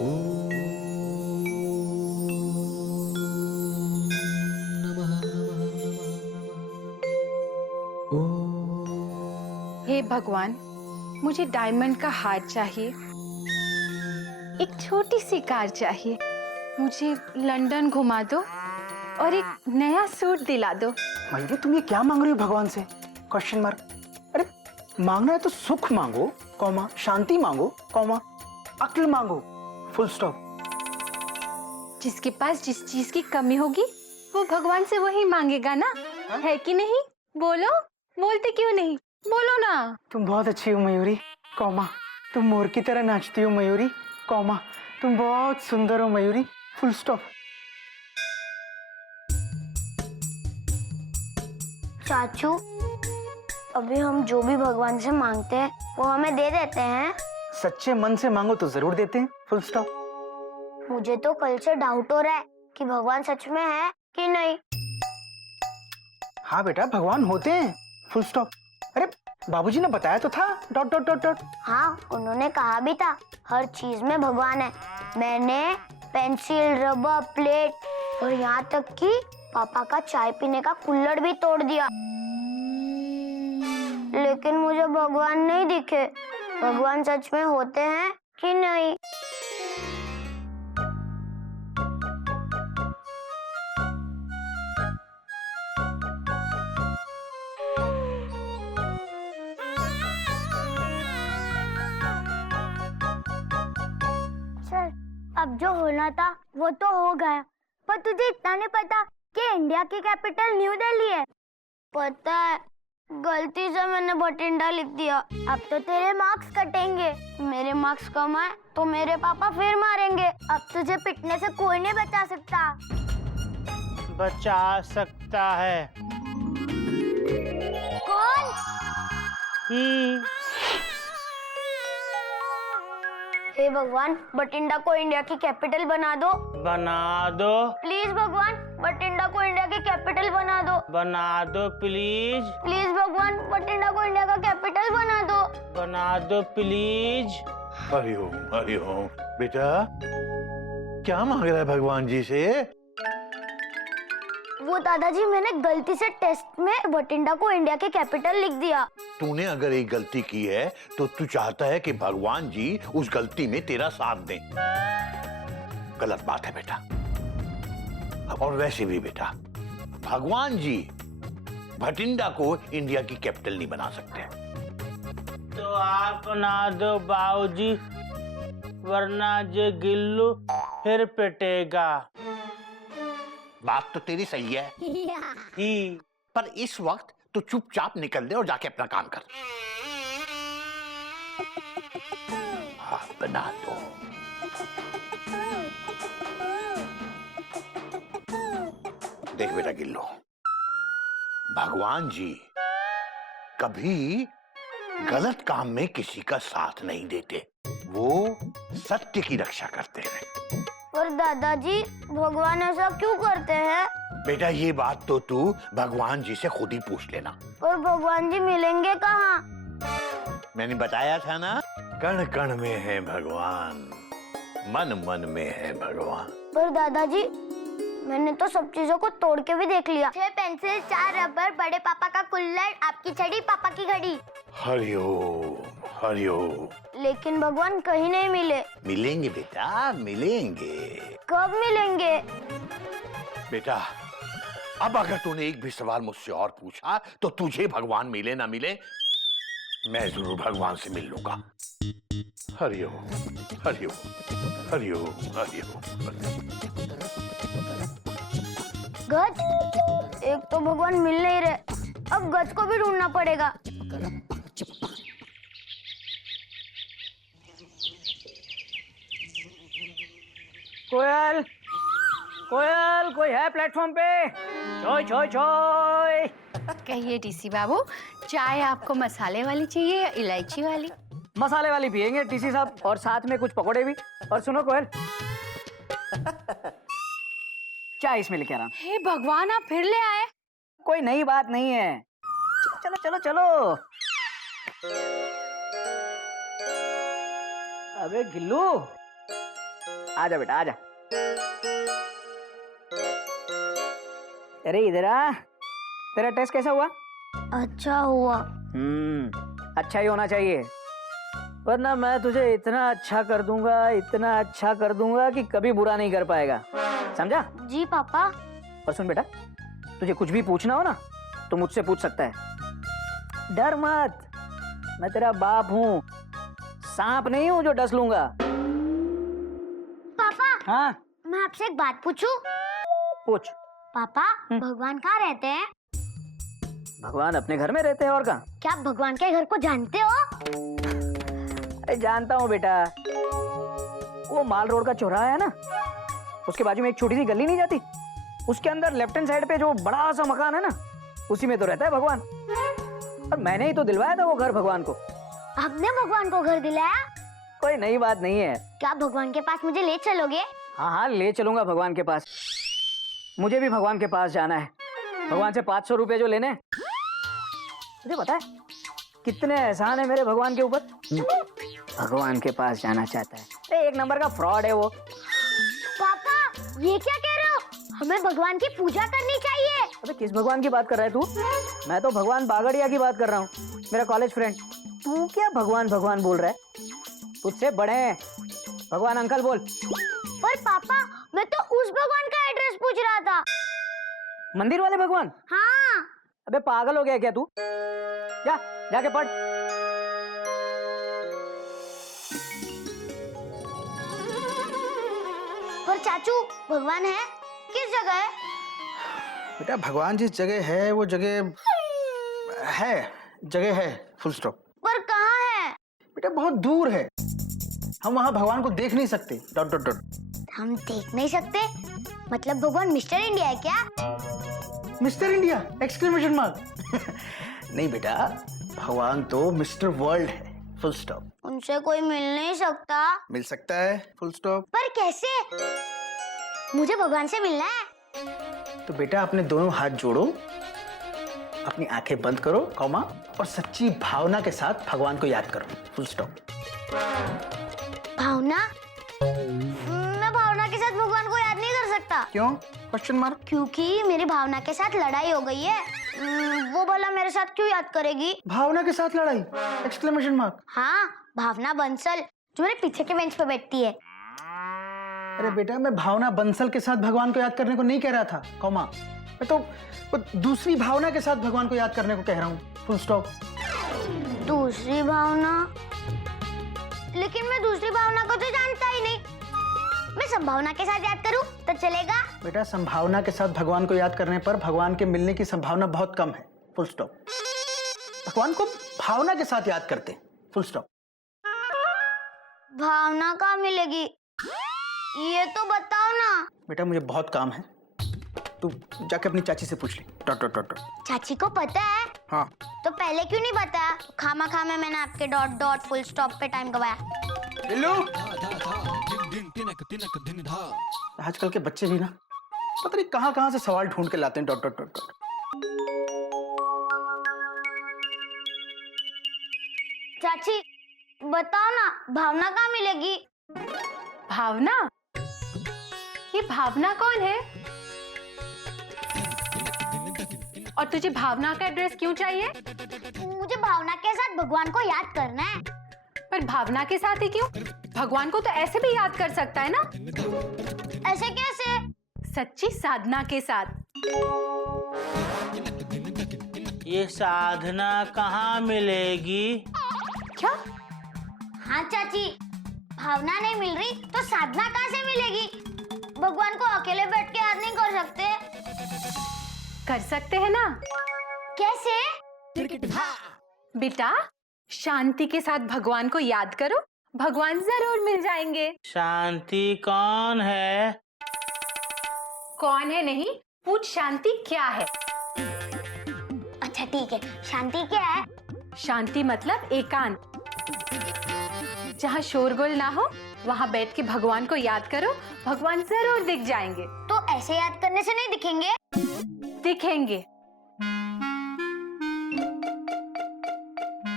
हे भगवान, मुझे डायमंड का हार चाहिए, एक छोटी सी कार चाहिए, मुझे लंदन घुमा दो और एक नया सूट दिला दो। मयूरी, तुम ये क्या मांग रही हो भगवान से? Question mark. अरे मांगना है तो सुख मांगो, कौमा, शांति मांगो, कौमा, अक्ल मांगो, फुल स्टॉप। जिसके पास जिस चीज की कमी होगी वो भगवान से वही मांगेगा ना, है कि नहीं? बोलो, बोलते क्यों नहीं? बोलो ना। तुम बहुत अच्छी हो मयूरी, कौमा, तुम मोर की तरह नाचती हो मयूरी, कौमा, तुम बहुत सुंदर हो मयूरी, फुल स्टॉप। चाचू, अभी हम जो भी भगवान से मांगते हैं वो हमें दे देते हैं। सच्चे मन से मांगो तो जरूर देते हैं, फुल स्टॉप। मुझे तो कल से डाउट हो रहा है कि भगवान सच में है कि नहीं। हाँ बेटा, भगवान होते हैं, फुल स्टॉप। अरे बाबूजी ने बताया तो था, डॉट डॉट डॉट डॉट। हाँ, उन्होंने कहा भी था हर चीज में भगवान है। मैंने पेंसिल, रबर, प्लेट और यहाँ तक कि पापा का चाय पीने का कुल्हड़ भी तोड़ दिया, लेकिन मुझे भगवान नहीं दिखे। भगवान सच में होते हैं कि नहीं? सर, अब जो होना था वो तो हो गया, पर तुझे इतना नहीं पता कि इंडिया की कैपिटल न्यू दिल्ली है? पता है, गलती से मैंने बठिंडा लिख दिया। अब तो तेरे मार्क्स कटेंगे। मेरे मार्क्स कम आए तो मेरे पापा फिर मारेंगे। अब तुझे पिटने से कोई नहीं बचा सकता। बचा सकता है। कौन? हे भगवान, बठिंडा को इंडिया की कैपिटल बना दो। बना दो। प्लीज भगवान, बठिंडा को इंडिया की कैपिटल बना दो। बना दो प्लीज। प्लीज भगवान, बठिंडा को इंडिया का कैपिटल बना दो। बना दो प्लीज। हरिओम हरिओम। बेटा क्या मांग रहा है भगवान जी से? वो दादाजी, मैंने गलती से टेस्ट में बठिंडा को इंडिया की कैपिटल लिख दिया। तूने अगर एक गलती की है तो तू चाहता है कि भगवान जी उस गलती में तेरा साथ दें। गलत बात है बेटा। और वैसे भी बेटा, भगवान जी बठिंडा को इंडिया की कैपिटल नहीं बना सकते। तो आप बना दो बाबूजी, वरना जे गिल्लू फिर पिटेगा। बात तो तेरी सही है ही, पर इस वक्त तो चुपचाप निकल दे और जाके अपना काम कर। हाँ, बना दो। देख बेटा गिल्लो, भगवान जी कभी गलत काम में किसी का साथ नहीं देते, वो सत्य की रक्षा करते हैं। पर दादाजी, भगवान ऐसा क्यों करते हैं? बेटा ये बात तो तू भगवान जी से खुद ही पूछ लेना। पर भगवान जी मिलेंगे कहाँ? मैंने बताया था ना, कण कण में है भगवान, मन मन में है भगवान। पर दादाजी, मैंने तो सब चीजों को तोड़ के भी देख लिया। 6 पेंसिल, 4 रबर, बड़े पापा का कुल्हड़, आपकी छड़ी, पापा की घड़ी। हरिओम हरिओम। लेकिन भगवान कहीं नहीं मिले। मिलेंगे बेटा, मिलेंगे। कब मिलेंगे? बेटा अब अगर तूने एक भी सवाल मुझसे और पूछा तो तुझे भगवान मिले ना मिले, मैं जरूर भगवान से मिल लूंगा। हरिओम हरिओम हरिओम हरिओम। गज, एक तो भगवान मिल नहीं रहे, अब गज को भी ढूंढना पड़ेगा। कोयल, कोयल, कोई है प्लेटफॉर्म पे? छोय छोय छोय। कहिए डीसी बाबू, चाय आपको मसाले वाली चाहिए या इलायची वाली? मसाले वाली पियेंगे टीसी साहब, और साथ में कुछ पकोड़े भी। और सुनो कोयल, चाय इसमें लेके आ रहा हूं। हे भगवान, आप फिर ले आए? कोई नई बात नहीं है। चलो चलो चलो चलो। अबे गिल्लू, आजा बेटा आजा। अरे इधर आ, तेरा टेस्ट कैसा हुआ? अच्छा हुआ। अच्छा ही होना चाहिए, वरना मैं तुझे इतना अच्छा कर दूंगा, इतना अच्छा कर दूंगा कि कभी बुरा नहीं कर पाएगा, समझा? जी पापा। और सुन बेटा, तुझे कुछ भी पूछना हो ना तो मुझसे पूछ सकता है, डर मत, मैं तेरा बाप हूँ, सांप नहीं हूँ जो डस लूंगा। पापा हाँ मैं आपसे एक बात पूछूं? पूछ। पापा भगवान कहाँ रहते हैं? भगवान अपने घर में रहते हैं, और कहाँ? क्या आप भगवान के घर को जानते हो? अरे जानता हूँ बेटा, वो माल रोड का चौराहा है ना, उसके बाजू में एक छोटी सी गली नहीं जाती, उसके अंदर लेफ्ट हैंड साइड पे जो बड़ा सा मकान है ना, उसी में तो रहता है भगवान। और मैंने ही तो दिलवाया था वो घर भगवान को। आपने भगवान को घर दिलाया? कोई नई बात नहीं है। क्या भगवान के पास मुझे ले चलोगे? हाँ हाँ ले चलूंगा भगवान के पास, मुझे भी भगवान के पास जाना है। भगवान से 500 रुपए जो लेने, तुझे पता है कितने एहसान है मेरे भगवान के ऊपर? भगवान के पास जाना चाहता है, अरे एक नंबर का फ्रॉड है वो। पापा ये क्या कह रहे हो? हमें भगवान की पूजा करनी चाहिए। अबे किस भगवान की बात कर रहा है तू? मैं तो भगवान बागड़िया की बात कर रहा हूँ, मेरा कॉलेज फ्रेंड। तू क्या भगवान भगवान बोल रहा है? तुझसे बड़े हैं, भगवान अंकल बोल। पर पापा मैं तो उस भगवान का एड्रेस पूछ रहा था। मंदिर वाले भगवान? हाँ। अबे पागल हो गया क्या तू? जा जाके पढ़। पर चाचू भगवान है किस जगह है? बेटा भगवान जिस जगह है वो जगह है, फुल स्टॉप। पर कहाँ है? बेटा बहुत दूर है, हम वहां भगवान को देख नहीं सकते। Dot dot dot. हम देख नहीं सकते मतलब भगवान मिस्टर इंडिया है क्या? Mister India exclamation mark. नहीं बेटा, भगवान तो मिस्टर वर्ल्ड है, फुल स्टॉप। उनसे कोई मिल नहीं सकता? मिल सकता है, फुल स्टॉप। पर कैसे? मुझे भगवान से मिलना है। तो बेटा अपने दोनों हाथ जोड़ो, अपनी आंखें बंद करो, कॉमा, और सच्ची भावना के साथ भगवान को याद करो, फुल स्टॉप। भावना? मैं भावना के साथ भगवान को याद नहीं कर सकता। क्यों? Question mark. क्योंकि मेरी भावना के साथ लड़ाई हो गई है। वो भला मेरे साथ क्यों याद करेगी? भावना के साथ लड़ाई? Exclamation mark. हाँ, भावना बंसल जो मेरे पीछे के बेंच पे बैठती है। अरे बेटा मैं भावना बंसल के साथ भगवान को याद करने को नहीं कह रहा था, कॉमा, मैं तो वो दूसरी भावना के साथ भगवान को याद करने को कह रहा हूँ, फुल स्टॉप। दूसरी भावना? लेकिन मैं दूसरी भावना को तो जानता ही नहीं। मैं संभावना के साथ याद करूं तो चलेगा? बेटा संभावना के साथ भगवान को याद करने पर भगवान के मिलने की संभावना बहुत कम है, फुल स्टॉप। भगवान को भावना के साथ याद करते हैं, फुल स्टॉप। भावना कहाँ मिलेगी ये तो बताओ ना। बेटा मुझे बहुत काम है, तू जाके अपनी चाची से पूछ ले, डॉट डॉट डॉट। चाची को पता है? हाँ। तो पहले क्यों नहीं बताया? खामा खामे मैंने आपके डॉट डॉट फुल स्टॉप पे टाइम गवाया। बिल्लू, आजकल के बच्चे भी ना पता नहीं कहाँ से सवाल ढूंढ के लाते हैं, डॉट डॉट डॉट डॉट। चाची बताओ ना, भावना कहाँ मिलेगी? भावना? ये भावना कौन है? और तुझे भावना का एड्रेस क्यों चाहिए? मुझे भावना के साथ भगवान को याद करना है। पर भावना के साथ ही क्यों? भगवान को तो ऐसे भी याद कर सकता है ना? ऐसे कैसे? सच्ची साधना के साथ। ये साधना कहाँ मिलेगी? क्या? हाँ चाची, भावना नहीं मिल रही तो साधना कहाँ से मिलेगी? भगवान को अकेले बैठ के याद नहीं कर सकते? कर सकते हैं ना। कैसे? बेटा शांति के साथ भगवान को याद करो, भगवान जरूर मिल जाएंगे। शांति कौन है? कौन है नहीं, पूछ शांति क्या है। अच्छा ठीक है, शांति क्या है? शांति मतलब एकांत, जहाँ शोरगुल ना हो वहाँ बैठ के भगवान को याद करो, भगवान जरूर दिख जाएंगे। तो ऐसे याद करने से नहीं दिखेंगे? दिखेंगे।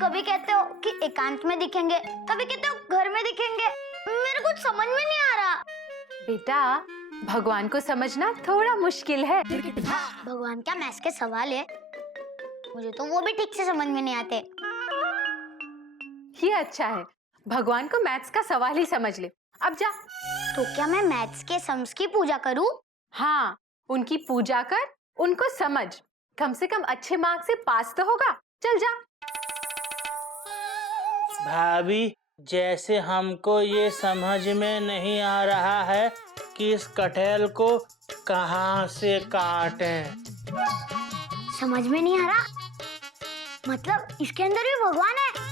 कभी कहते हो कि एकांत में दिखेंगे, कभी कहते हो घर में दिखेंगे। मेरे कुछ समझ में नहीं आ रहा। बेटा, भगवान को समझना थोड़ा मुश्किल है। भगवान क्या मैथ्स के सवाल है? मुझे तो वो भी ठीक से समझ में नहीं आते। ये अच्छा है, भगवान को मैथ्स का सवाल ही समझ ले। अब जा। तो क्या मैं मैथ्स के सम्स की पूजा करूं? हाँ, उनकी पूजा कर, उनको समझ, कम से कम अच्छे मार्क्स से पास तो होगा। चल जा। भाभी, जैसे हमको ये समझ में नहीं आ रहा है कि इस कटहल को कहाँ से काटें। समझ में नहीं आ रहा? मतलब इसके अंदर भी भगवान है?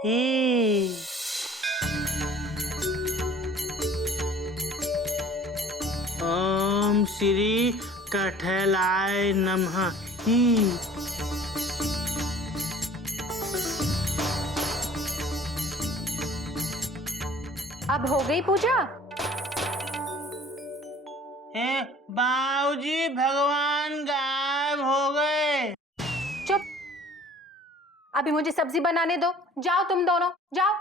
ही। ओम श्री कटहलाय नमः। ही। अब हो गई पूजा? बाबूजी, भगवान गायब हो गए। चुप। अभी मुझे सब्जी बनाने दो। जाओ तुम दोनों, जाओ।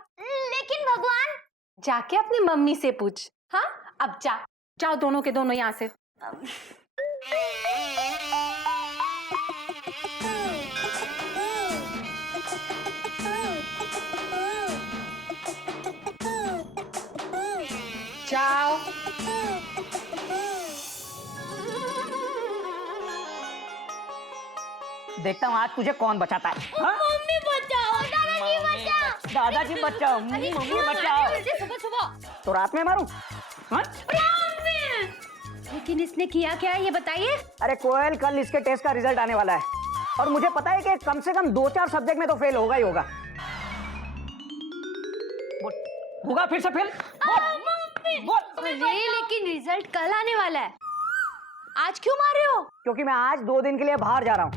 लेकिन भगवान। जाके अपनी मम्मी से पूछ। हाँ, अब जा, जाओ दोनों के दोनों यहाँ से। जाओ। देखता हूँ आज तुझे कौन बचाता है। हाँ? मम्मी बचाओ, दादाजी बचाओ। दादाजी बचाओ, मम्मी बचाओ। सुबह सुबह। तो रात में मारूं? हाँ? लेकिन इसने किया क्या है ये बताइए। अरे कोयल, कल इसके टेस्ट का रिजल्ट आने वाला है और मुझे पता है कि कम से कम 2-4 सब्जेक्ट में तो फेल होगा ही होगा। होगा फिर से फेल? अरे लेकिन रिजल्ट कल आने वाला है, आज क्यों मार रहे हो? क्योंकि मैं आज 2 दिन के लिए बाहर जा रहा हूँ,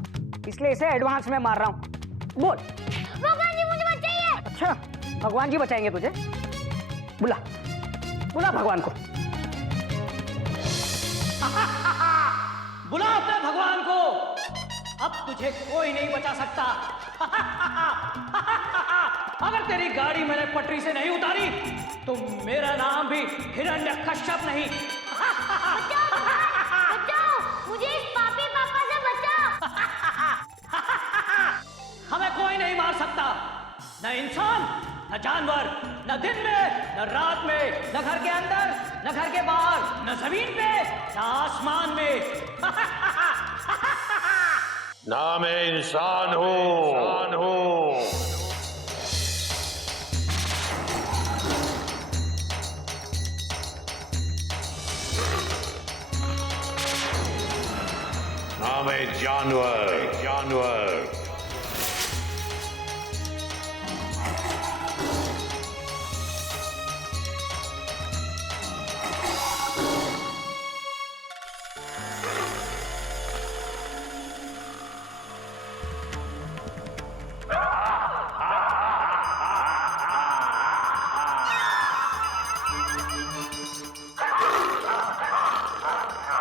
इसलिए इसे एडवांस में मार रहा हूँ। बोल। भगवान जी मुझे बचाइए। अच्छा, भगवान जी बचाएंगे तुझे? बुला बुला भगवान को। बुला अपने भगवान को। अब तुझे कोई नहीं बचा सकता। अगर तेरी गाड़ी मैंने पटरी से नहीं उतारी तो मेरा नाम भी हिरण्यकश्यप नहीं। बचाओ, मुझे इस पापी पापा से बचाओ। हमें कोई नहीं मार सकता, न इंसान, न जानवर, न दिन में, न रात में, न घर के अंदर, न घर के बाहर, न जमीन पे, न आसमान में। ना मैं इंसान हूँ, ना मैं जानवर।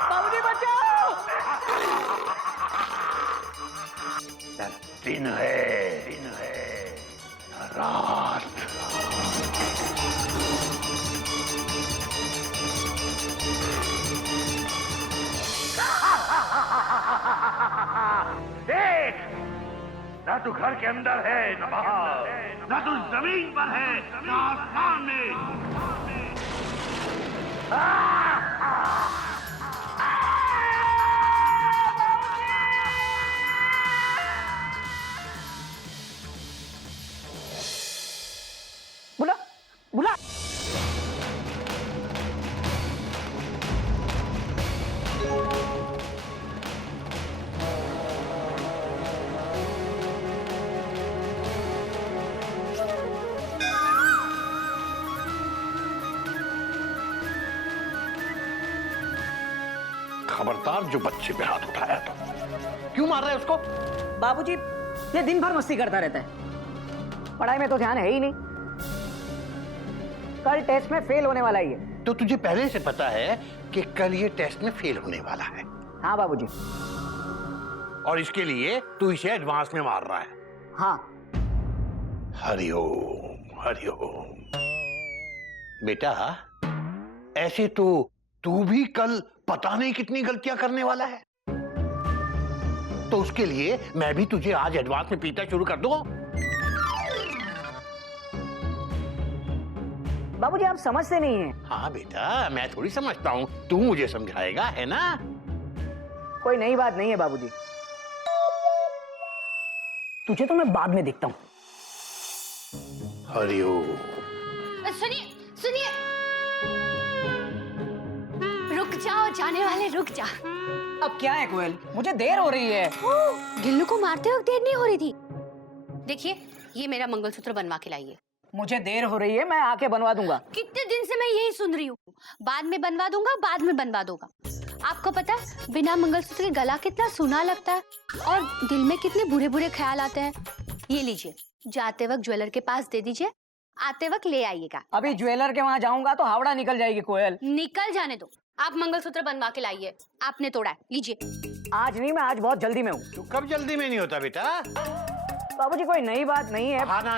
बाबूजी बचाओ। दिन है रात। देख, ना तू घर के अंदर है, न बाहर, ना तू जमीन पर है, न आसमान में। बुला बुला। खबरदार जो बच्चे पे हाथ उठाया तो क्यों मार रहे हैं उसको? बाबूजी, ये दिन भर मस्ती करता रहता है, पढ़ाई में तो ध्यान है ही नहीं। कल टेस्ट में फेल होने वाला ही है। तो तुझे पहले से पता है कि कल ये टेस्ट में फेल होने वाला है? हाँ बाबूजी। और इसके लिए तू इसे एडवांस में मार रहा है? हाँ, हरिओम हरिओम। बेटा, ऐसे तो तू भी कल पता नहीं कितनी गलतियां करने वाला है, तो उसके लिए मैं भी तुझे आज एडवांस में पीटा शुरू कर दूं। बाबूजी आप समझते नहीं हैं। हाँ बेटा, मैं थोड़ी समझता हूँ, तू मुझे समझाएगा, है ना? कोई नई बात नहीं है बाबूजी, तुझे तो मैं बाद में देखता हूँ। हरिओम। सुनिए सुनिए, रुक जाओ जाने वाले, रुक जा। अब क्या है कोयल, मुझे देर हो रही है। गिल्लू को मारते वक्त देर नहीं हो रही थी। देखिए, ये मेरा मंगलसूत्र बनवा के लाइए। मुझे देर हो रही है, मैं आके बनवा दूंगा। कितने दिन से मैं यही सुन रही हूँ, बाद में बनवा दूंगा, बाद में बनवा दूंगा। आपको पता है बिना मंगलसूत्र के गला कितना सूना लगता है और दिल में कितने बुरे बुरे ख्याल आते हैं। ये लीजिए, जाते वक्त ज्वेलर के पास दे दीजिए, आते वक्त ले आइएगा। अभी ज्वेलर के वहाँ जाऊंगा तो हावड़ा निकल जाएगी कोयल। निकल जाने दो, आप मंगलसूत्र बनवा के लाइए। आपने तोड़ा है, लीजिए। आज नहीं, मैं आज बहुत जल्दी में हूँ। तू कब जल्दी में नहीं होता बेटा? बाबूजी कोई नई बात नहीं है। बहाना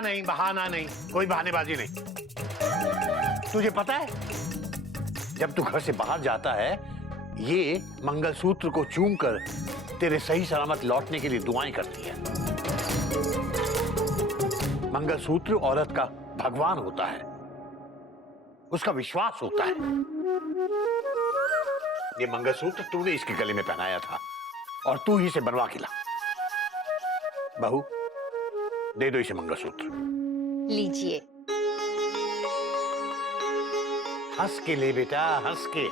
नहीं, कोई बहानेबाजी नहीं। तुझे पता है, जब तू घर से बाहर जाता है, ये मंगलसूत्र को चूम कर तेरे सही सलामत लौटने के लिए दुआएं करती है। मंगलसूत्र औरत का भगवान होता है, उसका विश्वास होता है। ये मंगलसूत्र तूने इसके गले में पहनाया था और तू ही इसे बनवा के ला। बहू, दे दो इसे मंगलसूत्र। लीजिए। हंस के ले बेटा, हंस के।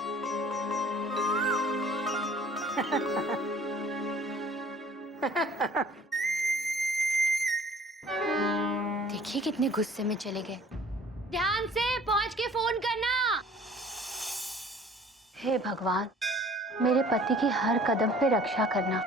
देखिए कितने गुस्से में चले गए। ध्यान से पहुंच के फोन करना। हे भगवान, मेरे पति की हर कदम पे रक्षा करना।